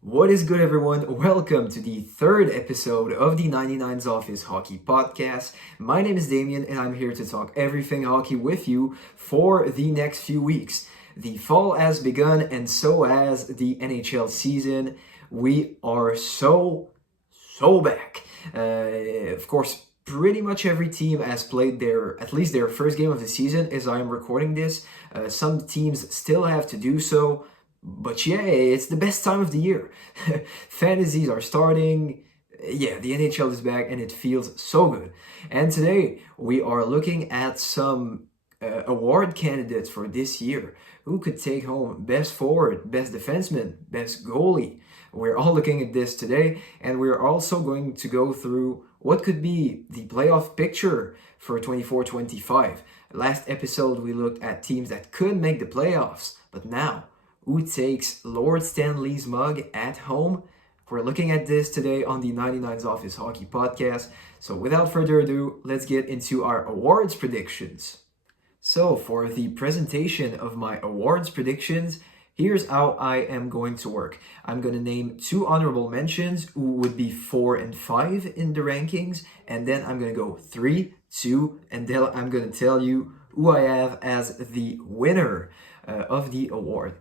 What is good, everyone? Welcome to the third episode of the 99's Office Hockey Podcast. My name is Damien, and I'm here to talk everything hockey with you for the next few weeks. The fall has begun, and so has the NHL season. We are so back. Of course, pretty much every team has played at least their first game of the season as I am recording this. Some teams still have to do so. But yeah, it's the best time of the year. Fantasies are starting. Yeah, the NHL is back and it feels so good. And today we are looking at some award candidates for this year. Who could take home best forward, best defenseman, best goalie? We're all looking at this today, and we're also going to go through what could be the playoff picture for 24-25. Last episode we looked at teams that could make the playoffs, but now who takes Lord Stanley's mug at home? We're looking at this today on the 99's Office Hockey Podcast. So without further ado, let's get into our awards predictions. So for the presentation of my awards predictions, here's how I am going to work. I'm going to name two honorable mentions who would be 4 and 5 in the rankings. And then I'm going to go 3, 2, and then I'm going to tell you who I have as the winner of the award.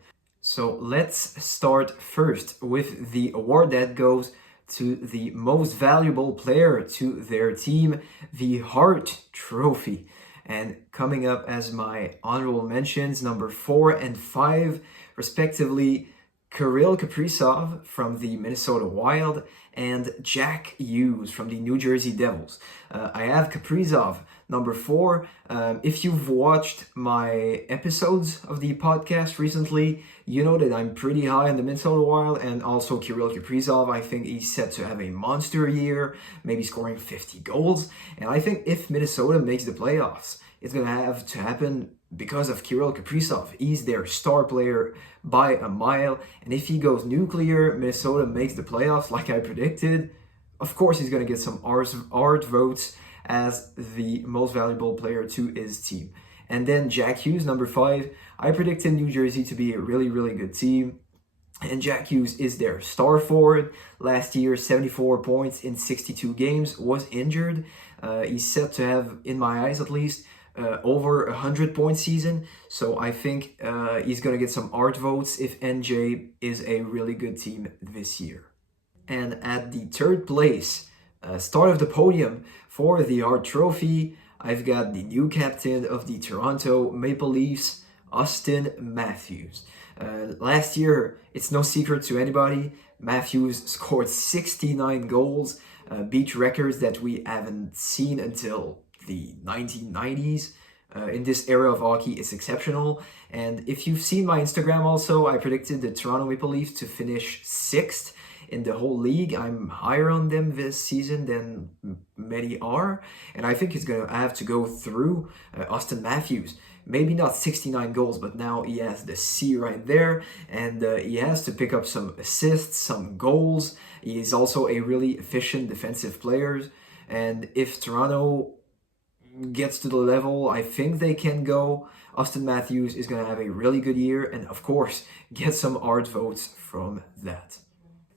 So let's start first with the award that goes to the most valuable player to their team, the Hart Trophy. And coming up as my honorable mentions, number 4 and 5, respectively, Kirill Kaprizov from the Minnesota Wild and Jack Hughes from the New Jersey Devils. I have Kaprizov, number 4. If you've watched my episodes of the podcast recently, you know that I'm pretty high on the Minnesota Wild and also Kirill Kaprizov. I think he's set to have a monster year, maybe scoring 50 goals. And I think if Minnesota makes the playoffs, it's going to have to happen because of Kirill Kaprizov. He's their star player by a mile. And if he goes nuclear, Minnesota makes the playoffs like I predicted, of course he's going to get some art votes as the most valuable player to his team. And then Jack Hughes, number 5. I predicted New Jersey to be a really good team. And Jack Hughes is their star forward. Last year, 74 points in 62 games, was injured. He's set to have, in my eyes at least, over 100-point season. So I think he's going to get some art votes if NJ is a really good team this year. And at the third place, start of the podium for the Hart Trophy, I've got the new captain of the Toronto Maple Leafs, Austin Matthews. Last year, it's no secret to anybody, Matthews scored 69 goals, beat records that we haven't seen until the 1990s. In this era of hockey is exceptional. And if you've seen my Instagram also, I predicted the Toronto Maple Leafs to finish 6th in the whole league. I'm higher on them this season than many are. And I think he's going to have to go through Austin Matthews. Maybe not 69 goals, but now he has the C right there. And he has to pick up some assists, some goals. He is also a really efficient defensive player. And if Toronto gets to the level I think they can go, Austin Matthews is going to have a really good year and of course get some art votes from that.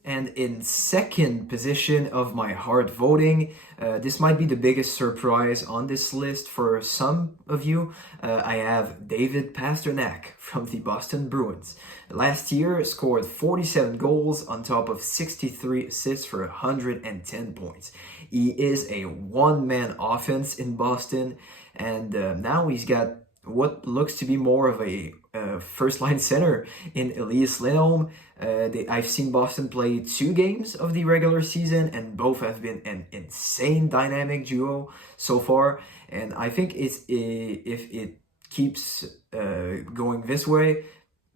And in second position of my hard voting, this might be the biggest surprise on this list for some of you. I have David Pastrnak from the Boston Bruins. Last year, scored 47 goals on top of 63 assists for 110 points. He is a one-man offense in Boston, and now he's got what looks to be more of a first-line center in Elias Lindholm. I've seen Boston play 2 games of the regular season, and both have been an insane dynamic duo so far. And I think if it keeps going this way,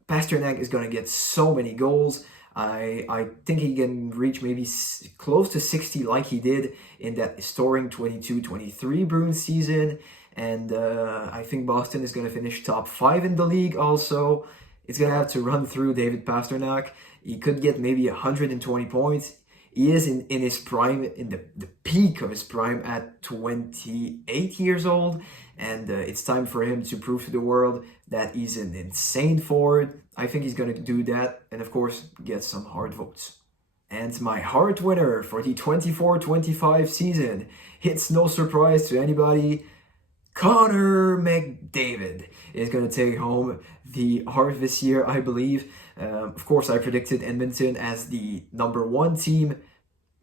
Pastrnak is going to get so many goals. I think he can reach maybe close to 60 like he did in that historic 22-23 Bruins season. And I think Boston is going to finish top 5 in the league also. It's going to have to run through David Pastrnak. He could get maybe 120 points. He is in his prime, in the peak of his prime at 28 years old. And it's time for him to prove to the world that he's an insane forward, I think he's going to do that and, of course, get some hard votes. And my Hart winner for the 24-25 season, it's no surprise to anybody, Connor McDavid is going to take home the Hart this year, I believe. Of course, I predicted Edmonton as the number one team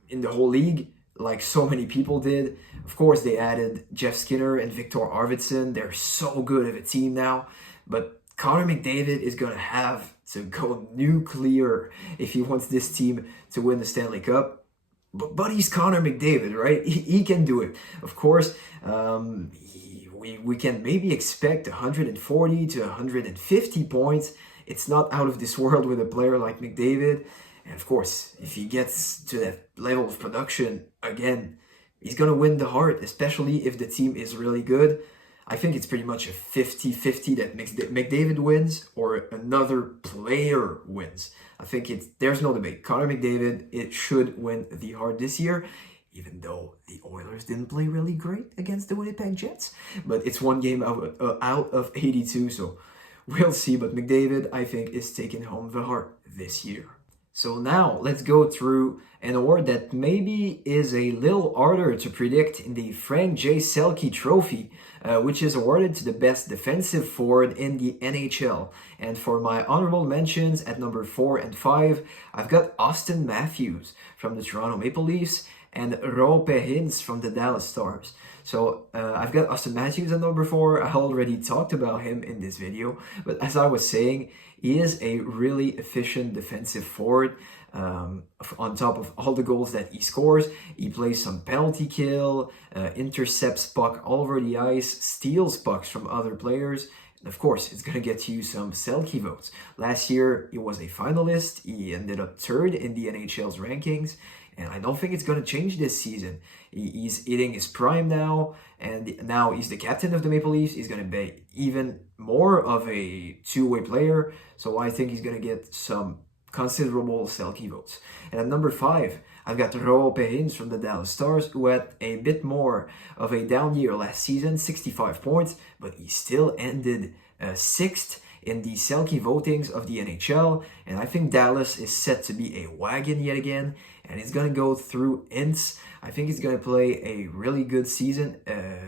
in the whole league, like so many people did. Of course, they added Jeff Skinner and Victor Arvidsson. They're so good of a team now. But Connor McDavid is going to have to go nuclear if he wants this team to win the Stanley Cup. But he's Connor McDavid, right? He can do it. Of course, we can maybe expect 140 to 150 points. It's not out of this world with a player like McDavid. And of course, if he gets to that level of production again, he's going to win the Hart, especially if the team is really good. I think it's pretty much a 50-50 that McDavid wins or another player wins. I think there's no debate. Connor McDavid, it should win the Hart this year, even though the Oilers didn't play really great against the Winnipeg Jets. But it's one game out of 82, so we'll see. But McDavid, I think, is taking home the Hart this year. So now let's go through an award that maybe is a little harder to predict in the Frank J. Selke Trophy, which is awarded to the best defensive forward in the NHL. And for my honorable mentions at number 4 and 5, I've got Austin Matthews from the Toronto Maple Leafs and Roope Hintz from the Dallas Stars. So I've got Austin Matthews at number 4. I already talked about him in this video, but as I was saying, he is a really efficient defensive forward. On top of all the goals that he scores, he plays some penalty kill, intercepts puck all over the ice, steals pucks from other players. And of course, it's going to get you some Selke votes. Last year, he was a finalist. He ended up 3rd in the NHL's rankings. And I don't think it's going to change this season. He's hitting his prime now, and now he's the captain of the Maple Leafs. He's going to be even more of a two-way player, so I think he's going to get some considerable Selke votes. And at number 5, I've got Roope Hintz from the Dallas Stars, who had a bit more of a down year last season, 65 points, but he still ended 6th in the Selke votings of the NHL, and I think Dallas is set to be a wagon yet again, and he's going to go through Hintz. I think he's going to play a really good season.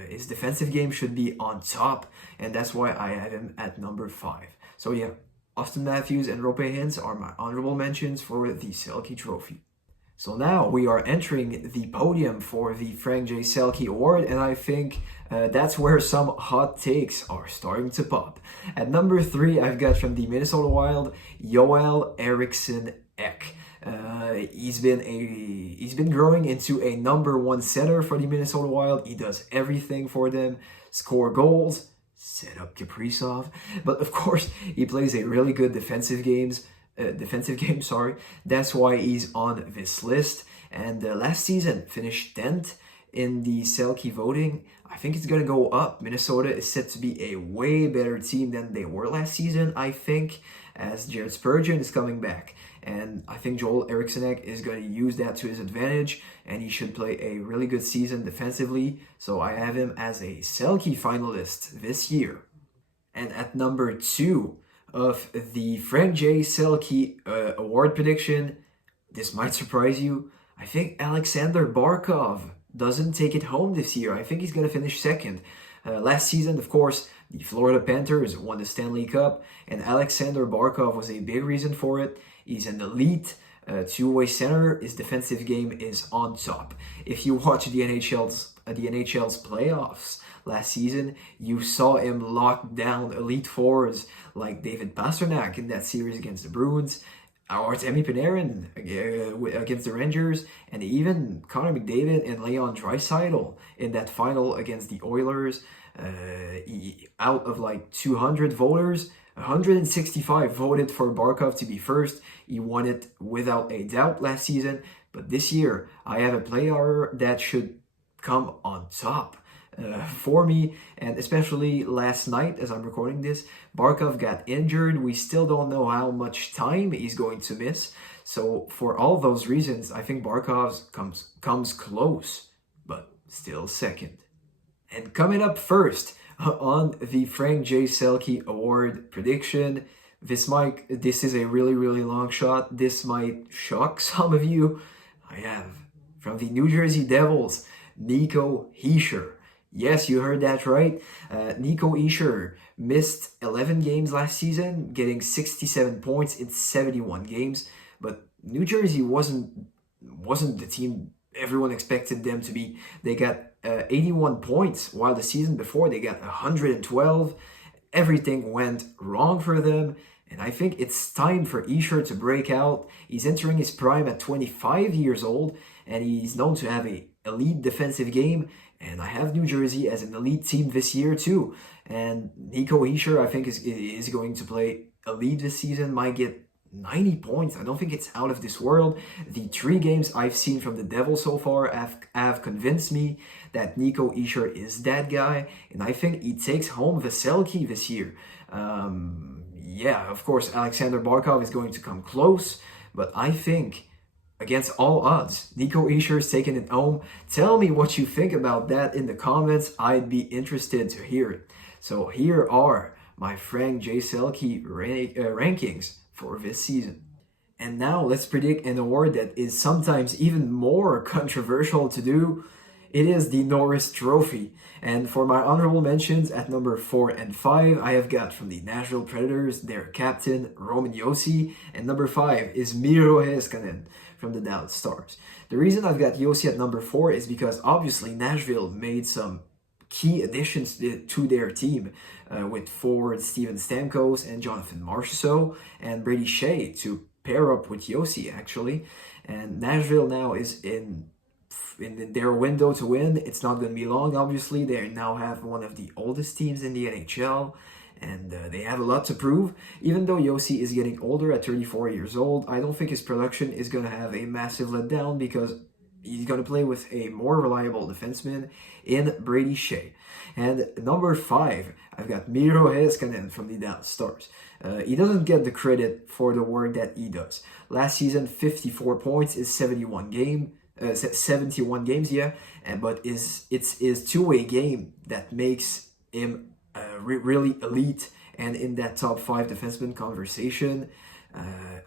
His defensive game should be on top, and that's why I have him at number 5. So yeah, Austin Matthews and Roope Hintz are my honorable mentions for the Selke Trophy. So now we are entering the podium for the Frank J. Selke Award, and I think that's where some hot takes are starting to pop. At number 3, I've got from the Minnesota Wild, Joel Eriksson Ek. He's been growing into a number 1 setter for the Minnesota Wild. He does everything for them, score goals, set up Kaprizov, but of course he plays a really good defensive game. That's why he's on this list. And last season finished 10th in the Selke voting. I think it's going to go up. Minnesota is set to be a way better team than they were last season, I think, as Jared Spurgeon is coming back. And I think Joel Eriksson Ek is going to use that to his advantage, and he should play a really good season defensively. So I have him as a Selke finalist this year. And at number 2 of the Frank J. Selke award prediction, this might surprise you, I think Alexander Barkov doesn't take it home this year. I think he's going to finish 2nd. Last season, of course, the Florida Panthers won the Stanley Cup, and Alexander Barkov was a big reason for it. He's an elite two-way center. His defensive game is on top. If you watch the NHL's playoffs last season, you saw him lock down elite forwards like David Pastrnak in that series against the Bruins, Artemi Panarin against the Rangers, and even Connor McDavid and Leon Draisaitl in that final against the Oilers. Out of like 200 voters, 165 voted for Barkov to be first. He won it without a doubt last season, but this year I have a player that should come on top for me, and especially last night as I'm recording this, Barkov got injured. We still don't know how much time he's going to miss, so for all those reasons, I think Barkov comes close, but still 2nd. And coming up first on the Frank J. Selke Award prediction, This is a really, really long shot. This might shock some of you. I have from the New Jersey Devils, Nico Hischier. Yes, you heard that right. Nico Hischier missed 11 games last season, getting 67 points in 71 games. But New Jersey wasn't the team everyone expected them to be. They got 81 points, while the season before they got 112. Everything went wrong for them, and I think it's time for Hischier to break out. He's entering his prime at 25 years old, and he's known to have a elite defensive game. And I have New Jersey as an elite team this year too. And Nico Hischier, I think, is going to play elite this season. Might get 90 points. I don't think it's out of this world. The 3 games I've seen from the Devils so far have convinced me that Nico Hischier is that guy, and I think he takes home the Selke this year. Yeah, of course, Alexander Barkov is going to come close, but I think against all odds, Nico Hischier is taking it home. Tell me what you think about that in the comments. I'd be interested to hear it. So here are my Frank J. Selke rankings for this season. And now let's predict an award that is sometimes even more controversial to do. It is the Norris Trophy. And for my honorable mentions at number 4 and 5, I have got from the Nashville Predators their captain, Roman Josi, and number 5 is Miro Heiskanen from the Dallas Stars. The reason I've got Josi at number 4 is because obviously Nashville made some key additions to their team with forward Steven Stamkos and Jonathan Marchessault and Brady Shea to pair up with Josi actually. And Nashville now is in their window to win. It's not going to be long, obviously. They now have one of the oldest teams in the NHL, and they have a lot to prove. Even though Josi is getting older at 34 years old, I don't think his production is going to have a massive letdown because he's going to play with a more reliable defenseman in Brady Shea. And number 5, I've got Miro Heiskanen from the Dallas Stars. He doesn't get the credit for the work that he does. Last season, 54 points is 71 games, but it's his two-way game that makes him really elite and in that top 5 defenseman conversation.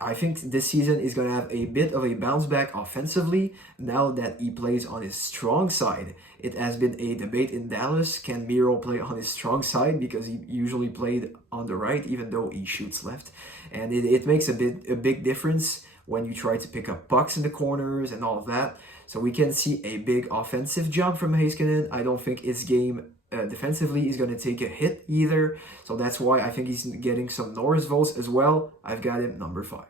I think this season is going to have a bit of a bounce back offensively now that he plays on his strong side. It has been a debate in Dallas, can Miro play on his strong side, because he usually played on the right even though he shoots left, and it makes a big difference when you try to pick up pucks in the corners and all of that. So we can see a big offensive jump from Heiskanen. I don't think his game defensively is going to take a hit either. So that's why I think he's getting some Norris votes as well. I've got him number 5.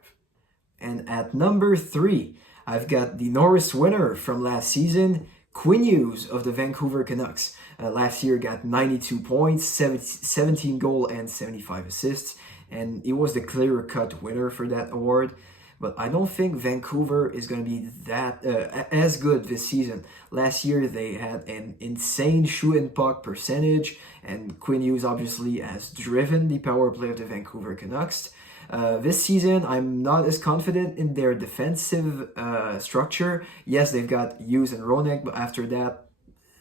And at number 3, I've got the Norris winner from last season, Quinn Hughes of the Vancouver Canucks. Last year got 92 points, 17 goals and 75 assists. And he was the clear-cut winner for that award. But I don't think Vancouver is going to be that as good this season. Last year, they had an insane shoot and puck percentage, and Quinn Hughes obviously has driven the power play of the Vancouver Canucks. This season, I'm not as confident in their defensive structure. Yes, they've got Hughes and Ronek, but after that,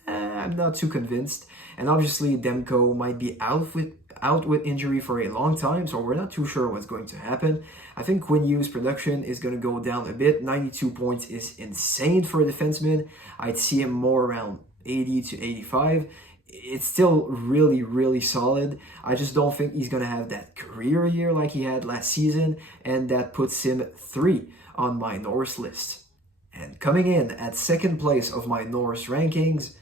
I'm not too convinced. And obviously, Demko might be out with injury for a long time, so we're not too sure what's going to happen. I think Quinn Hughes' production is going to go down a bit. 92 points is insane for a defenseman. I'd see him more around 80 to 85. It's still really, really solid. I just don't think he's going to have that career year like he had last season, and that puts him 3 on my Norris list. And coming in at second place of my Norris rankings,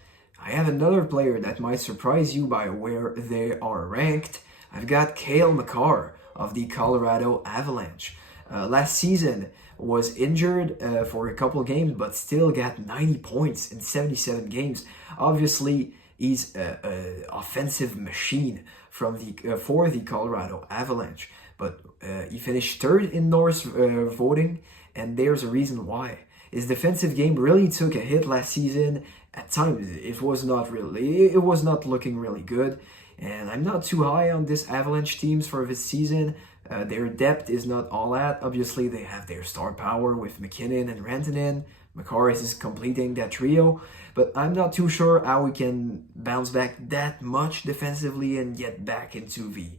I have another player that might surprise you by where they are ranked. I've got Cale Makar of the Colorado Avalanche. Last season was injured for a couple games, but still got 90 points in 77 games. Obviously, he's an offensive machine for the Colorado Avalanche. But he finished 3rd in Norris voting, and there's a reason why. His defensive game really took a hit last season. At times, it was not looking really good. And I'm not too high on this Avalanche teams for this season. Their depth is not all that. Obviously, they have their star power with McKinnon and Rantanen. Makar is completing that trio. But I'm not too sure how we can bounce back that much defensively and get back into the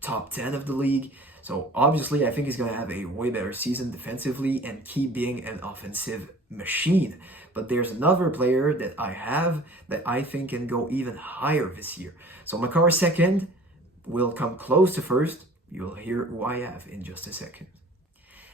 top 10 of the league. So obviously, I think he's going to have a way better season defensively and keep being an offensive machine. But there's another player that I have that I think can go even higher this year. So Makar second will come close to first. You'll hear who I have in just a second.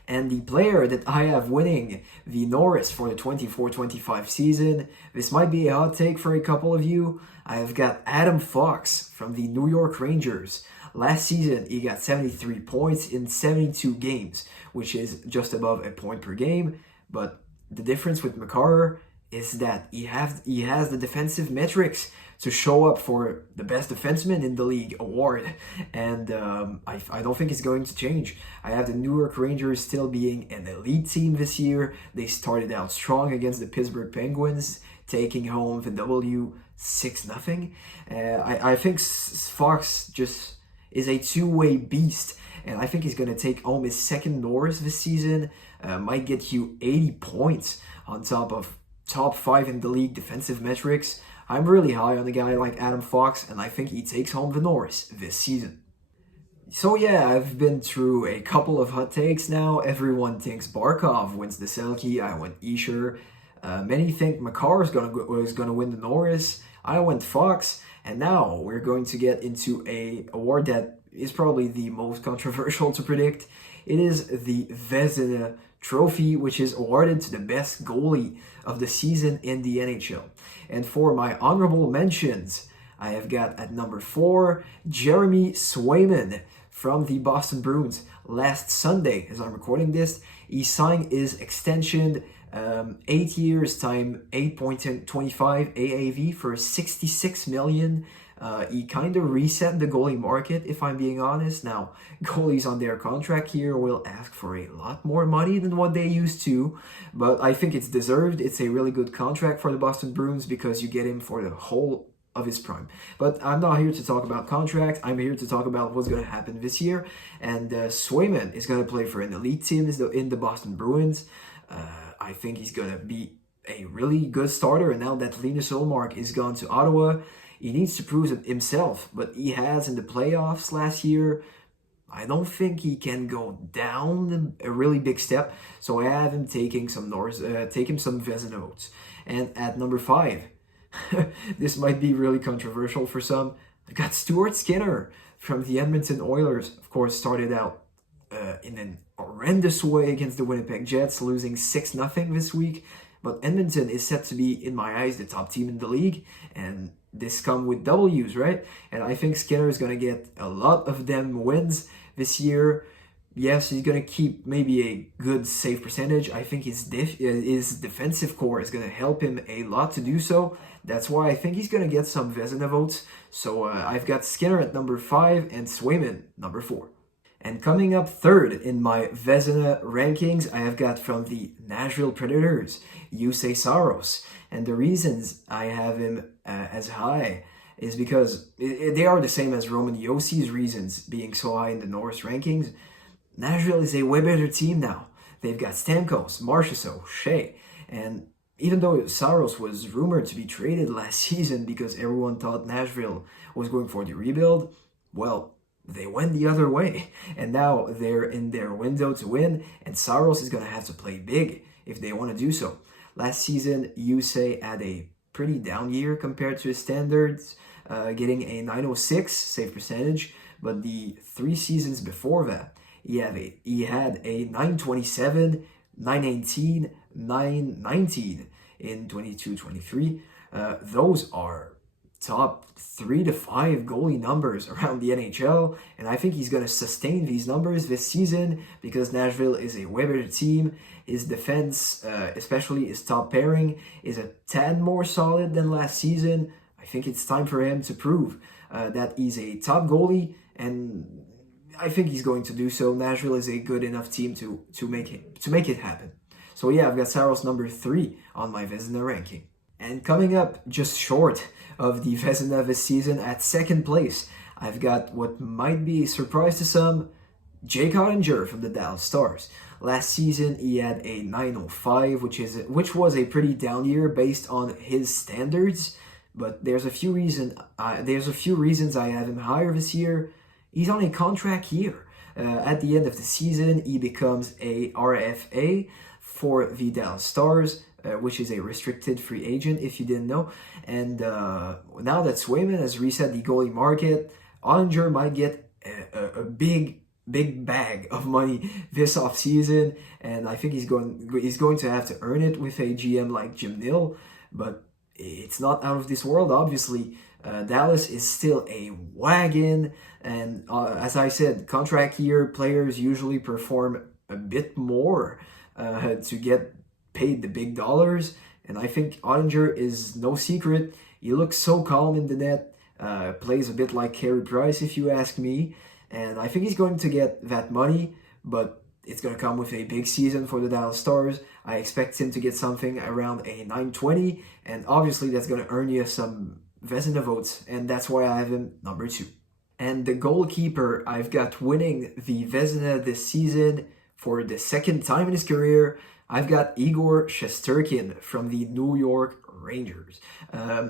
And the player that I have winning the Norris for the 24-25 season, this might be a hot take for a couple of you. I have got Adam Fox from the New York Rangers. Last season, he got 73 points in 72 games, which is just above a point per game. But the difference with Makar is that he has the defensive metrics to show up for the best defenseman in the league award, and I don't think it's going to change. I have the New York Rangers still being an elite team this year. They started out strong against the Pittsburgh Penguins, taking home the W 6-0. I think Fox just is a two-way beast, and I think he's going to take home his second Norris this season. Might get you 80 points on top of top 5 in the league defensive metrics. I'm really high on a guy like Adam Fox, and I think he takes home the Norris this season. So yeah, I've been through a couple of hot takes now. Everyone thinks Barkov wins the Selke. I went Escher. Many think Makar is gonna win the Norris. I went Fox, and now we're going to get into a award that is probably the most controversial to predict. It is the Vezina Trophy, which is awarded to the best goalie of the season in the NHL. And for my honorable mentions, I have got at number 4, Jeremy Swayman from the Boston Bruins. Last Sunday, as I'm recording this, he signed his extension, 8 years time 8.25 AAV for $66 million. He kind of reset the goalie market, if I'm being honest. Now, goalies on their contract here will ask for a lot more money than what they used to, but I think it's deserved. It's a really good contract for the Boston Bruins because you get him for the whole of his prime. But I'm not here to talk about contracts. I'm here to talk about what's going to happen this year. And Swayman is going to play for an elite team in the Boston Bruins. I think he's going to be a really good starter. And now that Linus Ullmark is gone to Ottawa, he needs to prove it himself, but he has in the playoffs last year. I don't think he can go down a really big step, so I have him taking some some Vezina votes. And at number 5, this might be really controversial for some, I've got Stuart Skinner from the Edmonton Oilers. Of course, started out in an horrendous way against the Winnipeg Jets, losing 6-0 this week. But Edmonton is set to be, in my eyes, the top team in the league, and this come with W's, right? And I think Skinner is going to get a lot of them wins this year. Yes, he's going to keep maybe a good save percentage. I think his defensive core is going to help him a lot to do so. That's why I think he's going to get some Vezina votes. So I've got Skinner at number 5 and Swayman number 4. And coming up third in my Vezina rankings, I have got from the Nashville Predators, Jussi Saros. And the reasons I have him as high is because they are the same as Roman Jossi's reasons being so high in the Norris rankings. Nashville is a way better team now. They've got Stamkos, Marchessault, Shea, and even though Saros was rumored to be traded last season because everyone thought Nashville was going for the rebuild, well, they went the other way, and now they're in their window to win, and Saros is going to have to play big if they want to do so. Last season, Jussi had a pretty down year compared to his standards, getting a 906 save percentage, but the 3 seasons before that, he had a 927, 918, 919 in 22-23. Those are top 3 to 5 goalie numbers around the NHL, and I think he's going to sustain these numbers this season because Nashville is a way better team. His defense, especially his top pairing, is a tad more solid than last season. I think it's time for him to prove that he's a top goalie, and I think he's going to do so. Nashville is a good enough team to make it happen. So yeah, I've got Saros number 3 on my Vezina ranking. And coming up just short of the Vezina this season at second place, I've got what might be a surprise to some, Jake Ottinger from the Dallas Stars. Last season, he had a 905, which was a pretty down year based on his standards. But there's a few reasons I have him higher this year. He's on a contract year. At the end of the season, he becomes a RFA for the Dallas Stars, which is a restricted free agent, if you didn't know. And now that Swayman has reset the goalie market, Ottinger might get a big bag of money this offseason, and I think he's going to have to earn it with a GM like Jim Nill, but it's not out of this world, obviously. Dallas is still a wagon, and as I said, contract year players usually perform a bit more to get paid the big dollars, and I think Ottinger is no secret. He looks so calm in the net, plays a bit like Carey Price, if you ask me. And I think he's going to get that money, but it's going to come with a big season for the Dallas Stars. I expect him to get something around a 920, and obviously that's going to earn you some Vezina votes, and that's why I have him number 2. And the goalkeeper I've got winning the Vezina this season for the second time in his career, I've got Igor Shesterkin from the New York Rangers.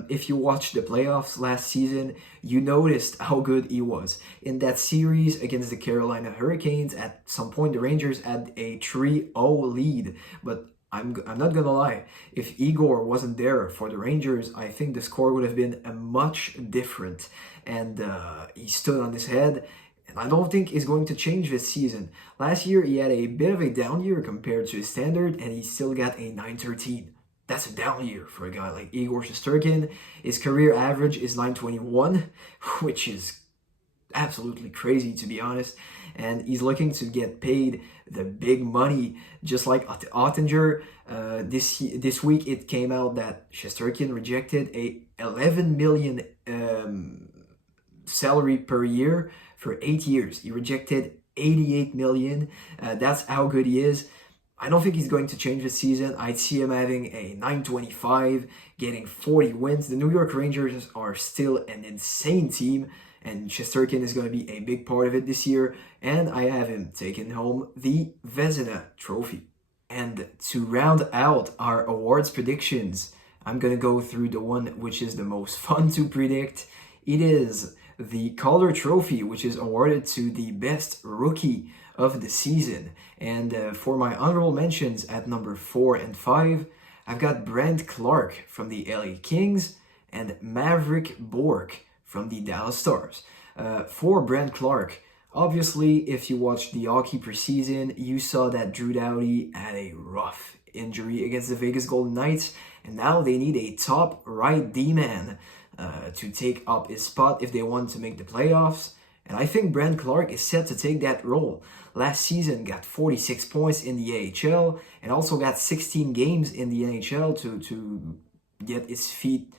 If you watched the playoffs last season, you noticed how good he was. In that series against the Carolina Hurricanes, at some point the Rangers had a 3-0 lead, but I'm not gonna lie, if Igor wasn't there for the Rangers, I think the score would have been a much different. And he stood on his head, and I don't think he's going to change this season. Last year, he had a bit of a down year compared to his standard, and he still got a 913. That's a down year for a guy like Igor Shesterkin. His career average is 921, which is absolutely crazy, to be honest. And he's looking to get paid the big money, just like Ottinger. This week, it came out that Shesterkin rejected a 11 million salary per year for 8 years. He rejected 88 million. That's how good he is. I don't think he's going to change this season. I'd see him having a 925, getting 40 wins. The New York Rangers are still an insane team, and Shesterkin is going to be a big part of it this year, and I have him taking home the Vezina trophy. And to round out our awards predictions, I'm going to go through the one which is the most fun to predict. It is the Calder Trophy, which is awarded to the best rookie of the season. And for my honorable mentions at number 4 and 5, I've got Brent Clark from the LA Kings and Maverick Bourque from the Dallas Stars. For Brent Clark, obviously, if you watched the hockey preseason, you saw that Drew Doughty had a rough injury against the Vegas Golden Knights, and now they need a top right D-man to take up his spot if they want to make the playoffs. And I think Brent Clark is set to take that role. Last season got 46 points in the AHL and also got 16 games in the NHL to get his feet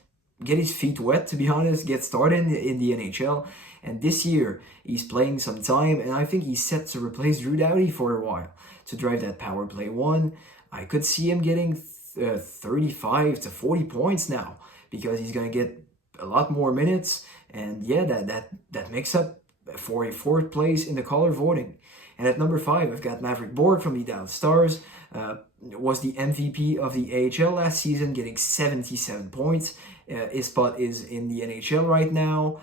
wet, to be honest, get started in the NHL. And this year, he's playing some time, and I think he's set to replace Drew Doughty for a while to drive that power play 1. I could see him getting 35 to 40 points now because he's going to get a lot more minutes, and yeah, that makes up for a 4th place in the Calder voting. And at number 5, I've got Maverick Bourque from the Dallas Stars. Was the MVP of the AHL last season, getting 77 points. His spot is in the NHL right now.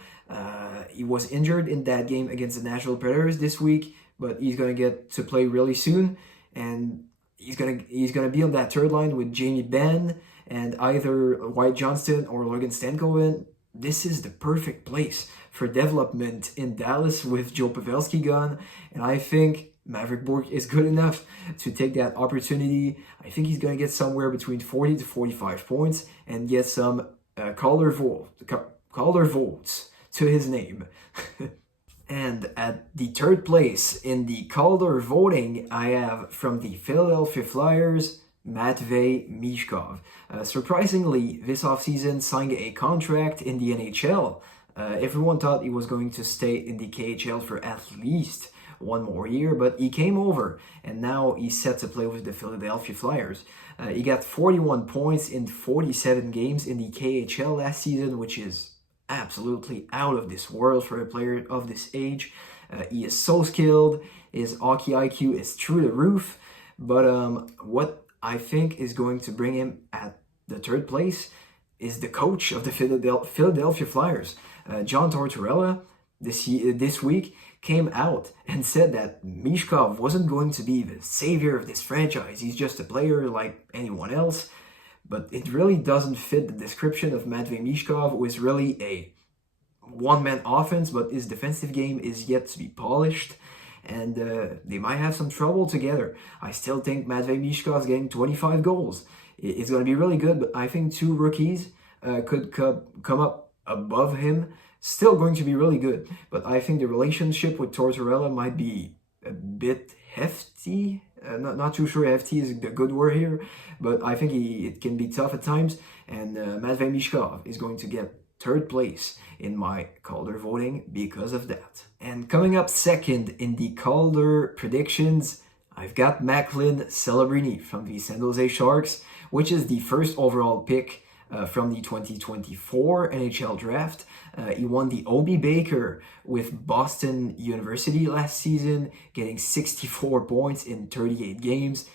He was injured in that game against the Nashville Predators this week, but he's going to get to play really soon, and he's gonna be on that third line with Jamie Benn and either Wyatt Johnston or Logan Stankoven. This is the perfect place for development in Dallas with Joe Pavelski gone, and I think Maverick Bourque is good enough to take that opportunity. I think he's going to get somewhere between 40 to 45 points and get some Calder votes to his name. And at the 3rd place in the Calder voting, I have from the Philadelphia Flyers, Matvei Mishkov. Surprisingly, this offseason signed a contract in the NHL. Everyone thought he was going to stay in the KHL for at least 1 more year, but he came over, and now he's set to play with the Philadelphia Flyers. He got 41 points in 47 games in the KHL last season, which is absolutely out of this world for a player of this age. He is so skilled. His hockey IQ is through the roof. But what I think is going to bring him at the 3rd place is the coach of the Philadelphia Flyers, John Tortorella. This week came out and said that Mishkov wasn't going to be the savior of this franchise. He's just a player like anyone else. But it really doesn't fit the description of Matvei Mishkov, who is really a one-man offense, but his defensive game is yet to be polished. And they might have some trouble together. I still think Matvei Mishkov's getting 25 goals. It's going to be really good, but I think two rookies could come up above him. Still going to be really good. But I think the relationship with Tortorella might be a bit hefty. Not too sure hefty is the good word here, but I think it can be tough at times. And Matvei Mishkov is going to get third place in my Calder voting because of that. And coming up second in the Calder predictions, I've got Macklin Celebrini from the San Jose Sharks, which is the first overall pick from the 2024 NHL draft. He won the Obie Baker with Boston University last season, getting 64 points in 38 games.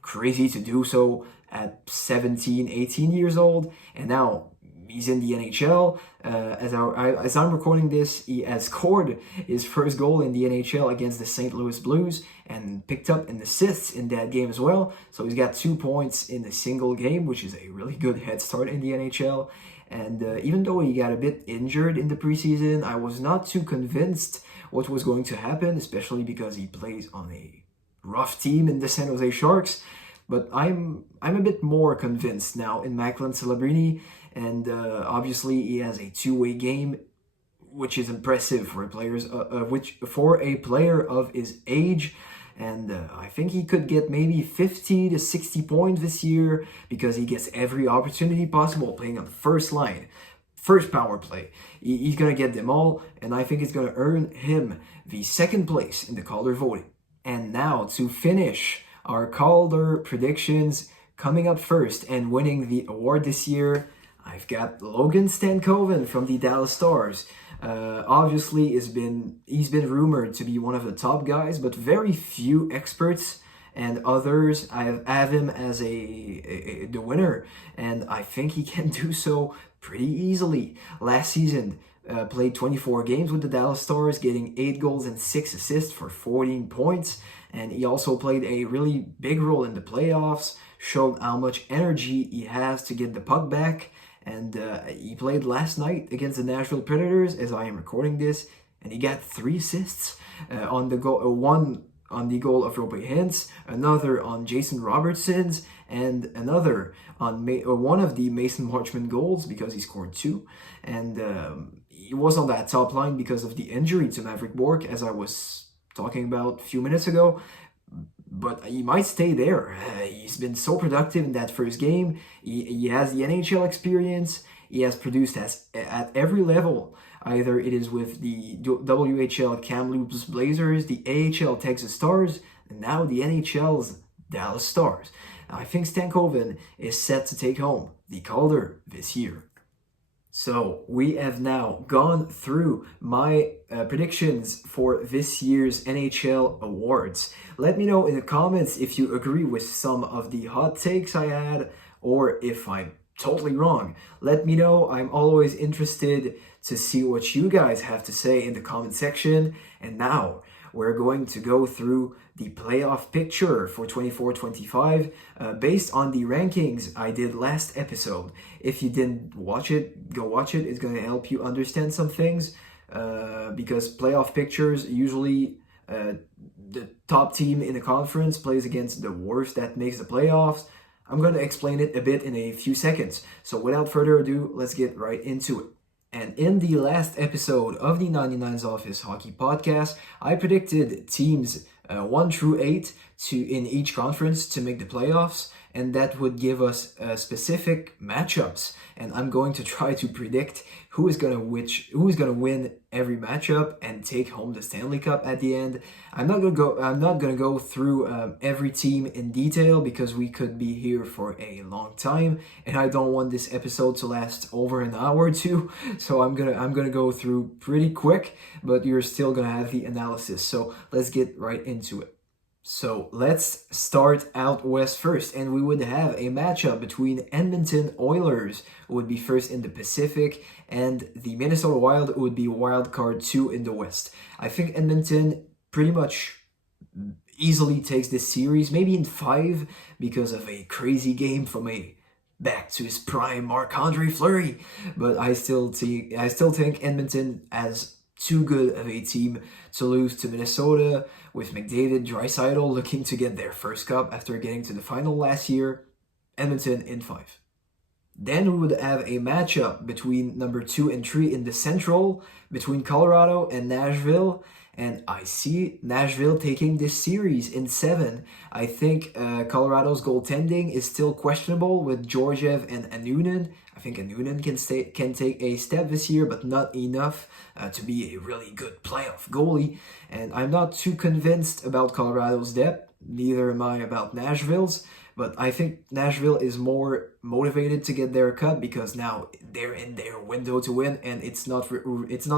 Crazy to do so at 17, 18 years old. And now he's in the NHL. As I'm recording this, he has scored his first goal in the NHL against the St. Louis Blues and picked up an assist in that game as well. So he's got 2 points in a single game, which is a really good head start in the NHL. And even though he got a bit injured in the preseason, I was not too convinced what was going to happen, especially because he plays on a rough team in the San Jose Sharks. But I'm a bit more convinced now in Macklin Celebrini. And obviously, he has a two-way game, which is impressive for a player of his age. And I think he could get maybe 50 to 60 points this year because he gets every opportunity possible playing on the first line, first power play. He's going to get them all, and I think it's going to earn him the second place in the Calder voting. And now to finish our Calder predictions, coming up first and winning the award this year, I've got Logan Stankoven from the Dallas Stars. Obviously, he's been rumored to be one of the top guys, but very few experts and others have him as the winner, and I think he can do so pretty easily. Last season, played 24 games with the Dallas Stars, getting 8 goals and 6 assists for 14 points, and he also played a really big role in the playoffs, showed how much energy he has to get the puck back. And he played last night against the Nashville Predators as I am recording this, and he got 3 assists on the goal, one on the goal of Robe Hintz, another on Jason Robertson's, and another on one of the Mason Marchment goals because he scored 2. And he was on that top line because of the injury to Maverick Bourque, as I was talking about a few minutes ago. But he might stay there. He's been so productive in that first game. He has the NHL experience. He has produced at every level. Either it is with the WHL Kamloops Blazers, the AHL Texas Stars, and now the NHL's Dallas Stars. I think Stankoven is set to take home the Calder this year. So we have now gone through my predictions for this year's NHL Awards. Let me know in the comments if you agree with some of the hot takes I had or if I'm totally wrong. Let me know. I'm always interested to see what you guys have to say in the comment section. And now we're going to go through the playoff picture for 24-25 based on the rankings I did last episode. If you didn't watch it, go watch it. It's going to help you understand some things because playoff pictures usually the top team in the conference plays against the worst that makes the playoffs. I'm going to explain it a bit in a few seconds. So without further ado, let's get right into it. And in the last episode of the 99's Office Hockey Podcast, I predicted teams 1 through 8 in each conference to make the playoffs, and that would give us specific matchups. And I'm going to try to predict who is going to win every matchup and take home the Stanley Cup at the end. I'm not going to go through every team in detail because we could be here for a long time, and I don't want this episode to last over an hour or two. So I'm gonna go through pretty quick, but you're still gonna have the analysis. So let's get right into it. So let's start out west first, and we would have a matchup between Edmonton Oilers, who would be first in the Pacific, and the Minnesota Wild, who would be wild card 2 in the West. I think Edmonton pretty much easily takes this series, maybe in 5, because of a crazy game from a back to his prime Marc-Andre Fleury. But I still think Edmonton has too good of a team to lose to Minnesota, with McDavid, Draisaitl looking to get their first cup after getting to the final last year. Edmonton in 5. Then we would have a matchup between number 2 and 3 in the Central, between Colorado and Nashville. And I see Nashville taking this series in 7. I think Colorado's goaltending is still questionable with Georgiev and Anunin. I think Anunin can take a step this year, but not enough to be a really good playoff goalie. And I'm not too convinced about Colorado's depth. Neither am I about Nashville's. But I think Nashville is more motivated to get their cup because now they're in their window to win, and it's not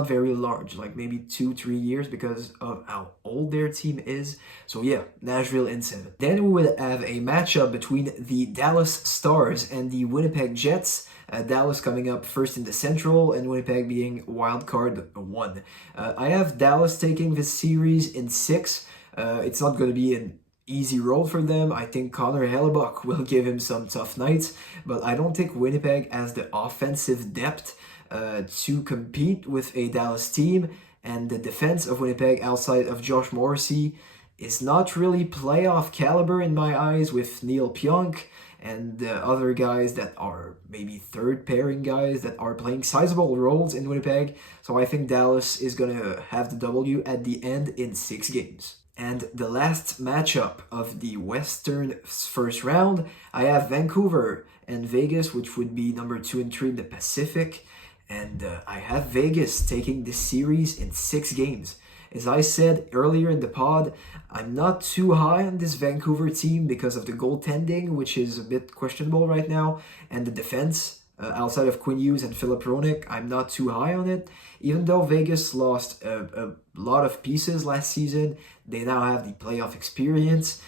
very large, like maybe 2-3 years because of how old their team is. So yeah, Nashville in 7. Then we will have a matchup between the Dallas Stars and the Winnipeg Jets. Dallas coming up first in the Central, and Winnipeg being wild card 1. I have Dallas taking this series in 6. It's not going to be an easy road for them. I think Connor Hellebuck will give him some tough nights, but I don't think Winnipeg has the offensive depth to compete with a Dallas team, and the defense of Winnipeg outside of Josh Morrissey is not really playoff caliber in my eyes, with Neil Pionk and other guys that are maybe third pairing guys that are playing sizable roles in Winnipeg. So I think Dallas is going to have the W at the end in 6 games. And the last matchup of the Western first round, I have Vancouver and Vegas, which would be number 2 and 3 in the Pacific. And I have Vegas taking this series in 6 games. As I said earlier in the pod, I'm not too high on this Vancouver team because of the goaltending, which is a bit questionable right now, and the defense. Outside of Quinn Hughes and Philip Roenick, I'm not too high on it. Even though Vegas lost a lot of pieces last season, they now have the playoff experience.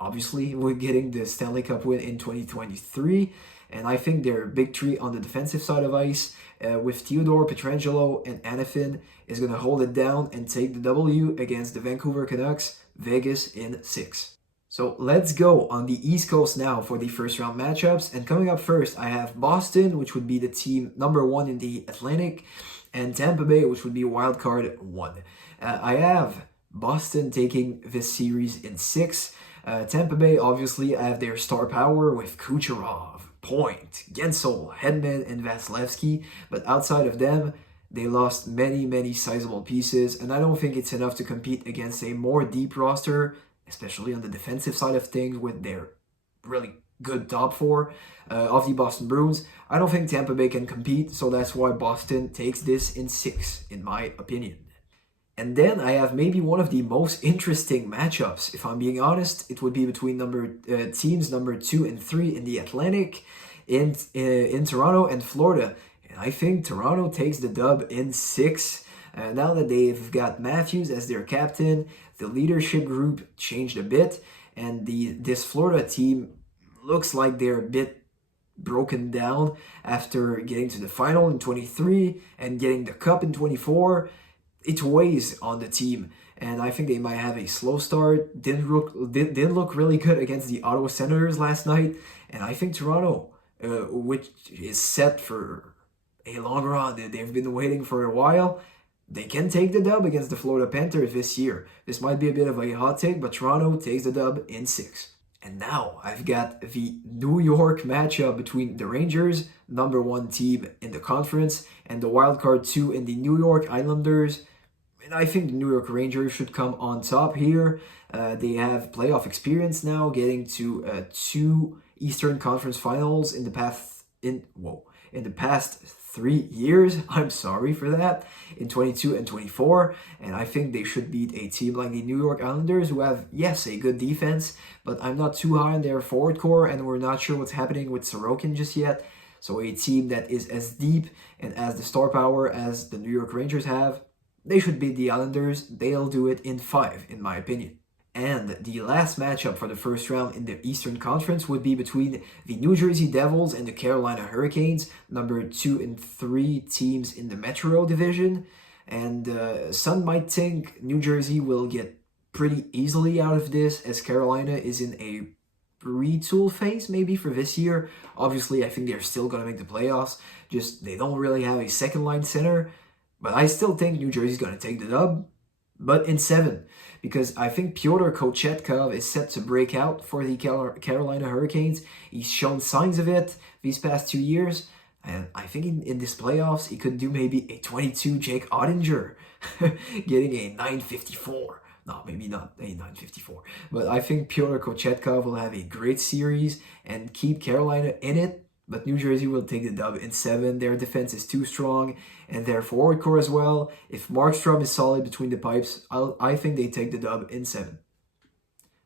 Obviously, we're getting the Stanley Cup win in 2023. And I think their big three on the defensive side of ice, with Theodore, Pietrangelo, and Anafin, is going to hold it down and take the W against the Vancouver Canucks. Vegas in 6. So let's go on the East Coast now for the first round matchups. And coming up first, I have Boston, which would be the team number 1 in the Atlantic, and Tampa Bay, which would be wild card 1. I have Boston taking this series in 6. Tampa Bay, obviously, I have their star power with Kucherov, Point, Gensel, Hedman, and Vasilevsky. But outside of them, they lost many sizable pieces, and I don't think it's enough to compete against a more deep roster, especially on the defensive side of things with their really good top 4 of the Boston Bruins. I don't think Tampa Bay can compete, so that's why Boston takes this in 6, in my opinion. And then I have maybe one of the most interesting matchups, if I'm being honest. It would be between teams number 2 and 3 in the Atlantic, in Toronto and Florida. And I think Toronto takes the dub in 6. Now that they've got Matthews as their captain, the leadership group changed a bit, and this Florida team looks like they're a bit broken down after getting to the final in 23 and getting the cup in 24. It weighs on the team, and I think they might have a slow start. Didn't look really good against the Ottawa Senators last night, and I think Toronto, which is set for a long run, they've been waiting for a while. They can take the dub against the Florida Panthers this year. This might be a bit of a hot take, but Toronto takes the dub in 6. And now I've got the New York matchup between the Rangers, number 1 team in the conference, and the wildcard 2 in the New York Islanders. And I think the New York Rangers should come on top here. They have playoff experience now, getting to 2 Eastern Conference Finals in the past 3 years. I'm sorry for that, in 22 and 24, and I think they should beat a team like the New York Islanders, who have, yes, a good defense, but I'm not too high on their forward core, and we're not sure what's happening with Sorokin just yet. So a team that is as deep and as the star power as the New York Rangers have, they should beat the Islanders. They'll do it in 5, in my opinion. And the last matchup for the first round in the Eastern Conference would be between the New Jersey Devils and the Carolina Hurricanes, number 2 and 3 teams in the Metro Division. And some might think New Jersey will get pretty easily out of this, as Carolina is in a retool phase maybe for this year. Obviously, I think they're still going to make the playoffs, just they don't really have a second line center. But I still think New Jersey's going to take the dub, but in 7, because I think Pyotr Kochetkov is set to break out for the Carolina Hurricanes. He's shown signs of it these past 2 years, and I think in this playoffs, he could do maybe a 22 Jake Ottinger, getting a 954. No, maybe not a 954. But I think Pyotr Kochetkov will have a great series and keep Carolina in it. But New Jersey will take the dub in 7. Their defense is too strong, and their forward core as well. If Markstrom is solid between the pipes, I think they take the dub in 7.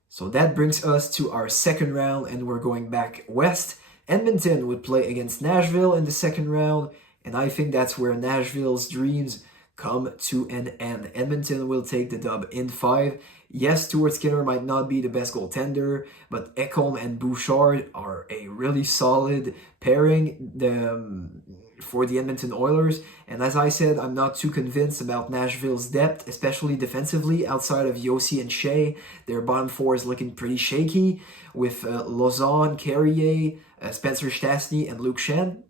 So that brings us to our second round, and we're going back west. Edmonton would play against Nashville in the second round, and I think that's where Nashville's dreams come to an end. Edmonton will take the dub in 5. Yes, Stuart Skinner might not be the best goaltender, but Ekholm and Bouchard are a really solid pairing for the Edmonton Oilers. And as I said, I'm not too convinced about Nashville's depth, especially defensively. Outside of Yossi and Shea, their bottom 4 is looking pretty shaky, with Lausanne, Carrier, Spencer Stastny, and Luke Schenn.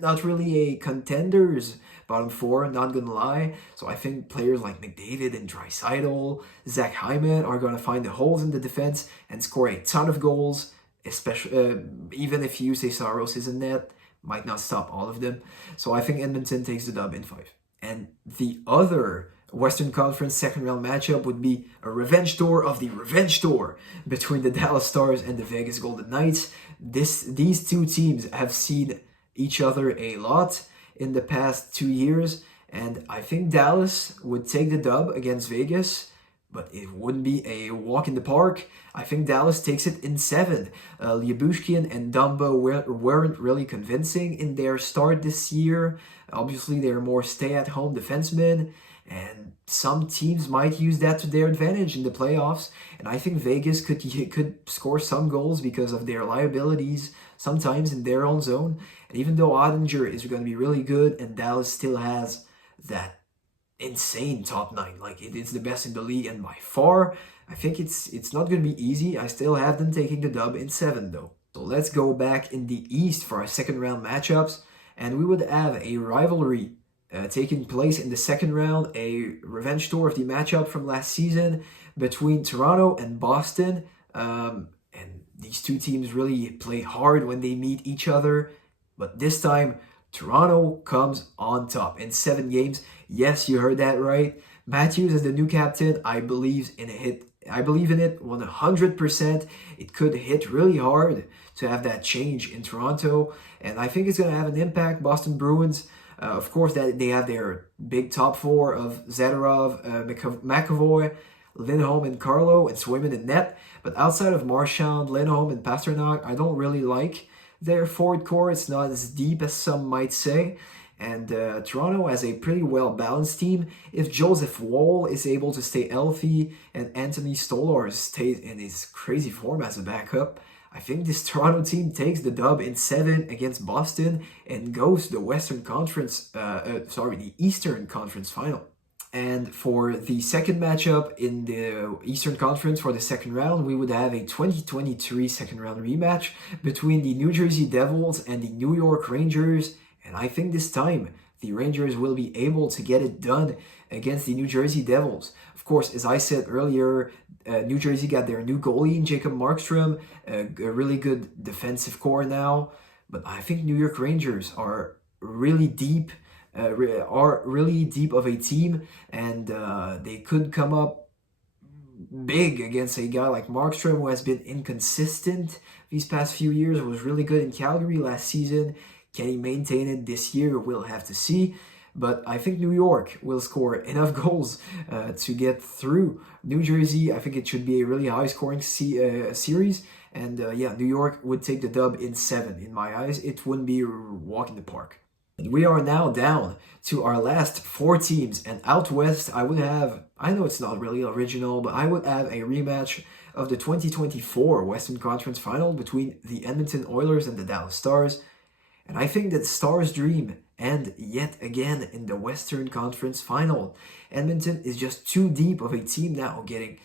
Not really a contenders bottom 4, not gonna lie. So I think players like McDavid and Draisaitl, Zach Hyman are gonna find the holes in the defense and score a ton of goals, especially even if Jussi Saros is in net, might not stop all of them. So I think Edmonton takes the dub in 5. And the other Western Conference second round matchup would be a revenge tour of the revenge tour between the Dallas Stars and the Vegas Golden Knights. These two teams have seen each other a lot in the past 2 years, and I think Dallas would take the dub against Vegas, but it wouldn't be a walk in the park. I think Dallas takes it in 7. Lyubushkin and Dumba weren't really convincing in their start this year. Obviously, they're more stay-at-home defensemen, and some teams might use that to their advantage in the playoffs. And I think Vegas could score some goals because of their liabilities, sometimes in their own zone. And even though Ottinger is going to be really good, and Dallas still has that insane top 9, like it's the best in the league and by far, I think it's not going to be easy. I still have them taking the dub in 7 though. So let's go back in the East for our second round matchups, and we would have a rivalry taking place in the second round, a revenge tour of the matchup from last season between Toronto and Boston. And these two teams really play hard when they meet each other. But this time, Toronto comes on top in 7 games. Yes, you heard that right. Matthews is the new captain. I believe in it 100%. It could hit really hard to have that change in Toronto. And I think it's going to have an impact. Boston Bruins, of course, that they have their big top 4 of Zadorov, McAvoy, Lindholm and Carlo, and Swayman in net. But outside of Marchand, Lindholm, and Pasternak, I don't really like their forward core. It's not as deep as some might say. And Toronto has a pretty well-balanced team. If Joseph Woll is able to stay healthy and Anthony Stolarz stays in his crazy form as a backup, I think this Toronto team takes the dub in 7 against Boston and goes to the the Eastern Conference final. And for the second matchup in the Eastern Conference for the second round, we would have a 2023 second round rematch between the New Jersey Devils and the New York Rangers. And I think this time the Rangers will be able to get it done against the New Jersey Devils. Of course, as I said earlier, New Jersey got their new goalie in Jacob Markstrom, a really good defensive core now. But I think New York Rangers are really deep. Really deep of a team, and they could come up big against a guy like Markstrom, who has been inconsistent these past few years. Was really good in Calgary last season. Can he maintain it this year? We'll have to see. But I think New York will score enough goals to get through New Jersey. I think it should be a really high-scoring series. And New York would take the dub in 7. In my eyes, it wouldn't be a walk in the park. And we are now down to our last four teams. And out west, I know it's not really original, but I would have a rematch of the 2024 Western Conference Final between the Edmonton Oilers and the Dallas Stars. And I think that the Stars' dream end yet again in the Western Conference Final. Edmonton is just too deep of a team now, getting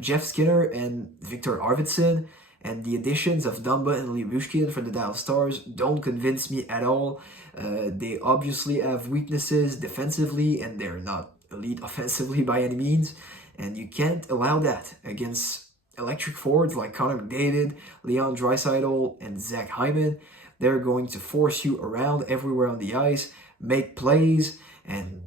Jeff Skinner and Victor Arvidsson, and the additions of Dumba and Lyubushkin for the Dallas Stars don't convince me at all. They obviously have weaknesses defensively, and they're not elite offensively by any means, and you can't allow that against electric forwards like Connor McDavid, Leon Draisaitl, and Zach Hyman. They're going to force you around everywhere on the ice, make plays, and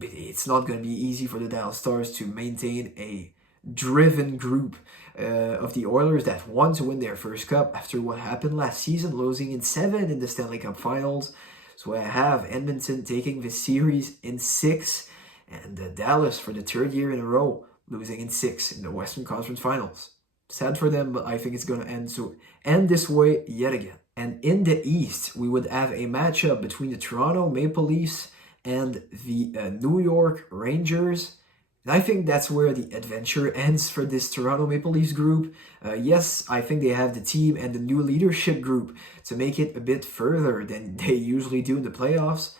it's not going to be easy for the Dallas Stars to maintain a driven group of the Oilers that want to win their first cup after what happened last season, losing in 7 in the Stanley Cup Finals. So I have Edmonton taking this series in 6, and Dallas for the third year in a row losing in 6 in the Western Conference Finals. Sad for them, but I think it's going to end this way yet again. And in the East, we would have a matchup between the Toronto Maple Leafs and the New York Rangers. And I think that's where the adventure ends for this Toronto Maple Leafs group. Yes, I think they have the team and the new leadership group to make it a bit further than they usually do in the playoffs.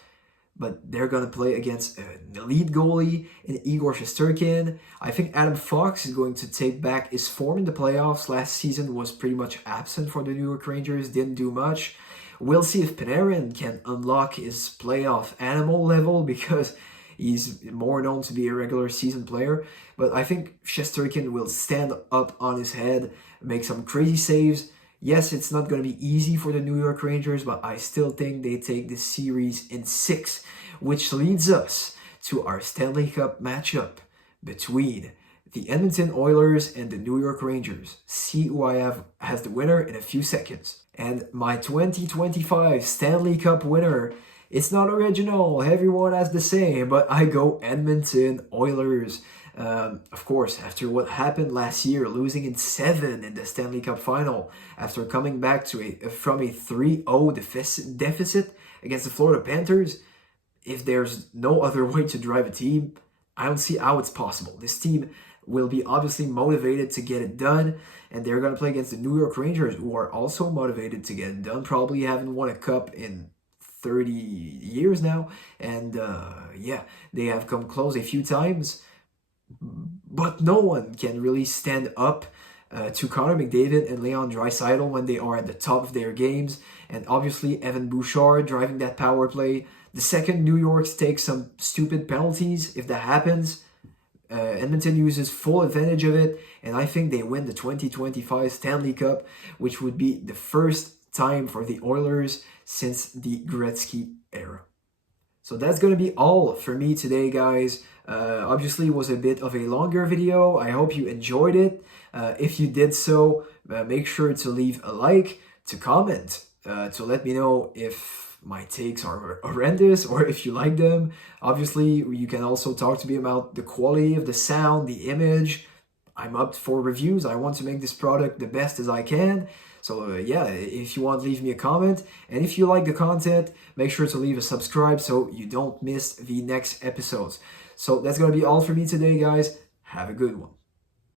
But they're going to play against an elite goalie in Igor Shesterkin. I think Adam Fox is going to take back his form in the playoffs. Last season was pretty much absent for the New York Rangers, didn't do much. We'll see if Panarin can unlock his playoff animal level, because he's more known to be a regular season player. But I think Shesterkin will stand up on his head, make some crazy saves. Yes, it's not going to be easy for the New York Rangers, but I still think they take this series in 6, which leads us to our Stanley Cup matchup between the Edmonton Oilers and the New York Rangers. See who I have as the winner in a few seconds. And my 2025 Stanley Cup winner, it's not original, everyone has the same, but I go Edmonton Oilers. Of course, after what happened last year, losing in 7 in the Stanley Cup Final, after coming back from a 3-0 deficit against the Florida Panthers, if there's no other way to drive a team, I don't see how it's possible. This team will be obviously motivated to get it done, and they're going to play against the New York Rangers, who are also motivated to get it done. Probably haven't won a cup in 30 years now, and they have come close a few times. But no one can really stand up to Connor McDavid and Leon Draisaitl when they are at the top of their games. And obviously Evan Bouchard driving that power play. The second New York takes some stupid penalties, if that happens, Edmonton uses full advantage of it. And I think they win the 2025 Stanley Cup, which would be the first time for the Oilers since the Gretzky era. So that's going to be all for me today, guys. Obviously, it was a bit of a longer video. I hope you enjoyed it. If you did so, make sure to leave a like, to comment, to let me know if my takes are horrendous or if you like them. Obviously, you can also talk to me about the quality of the sound, the image. I'm up for reviews. I want to make this product the best as I can. So if you want, leave me a comment. And if you like the content, make sure to leave a subscribe so you don't miss the next episodes. So that's going to be all for me today, guys. Have a good one.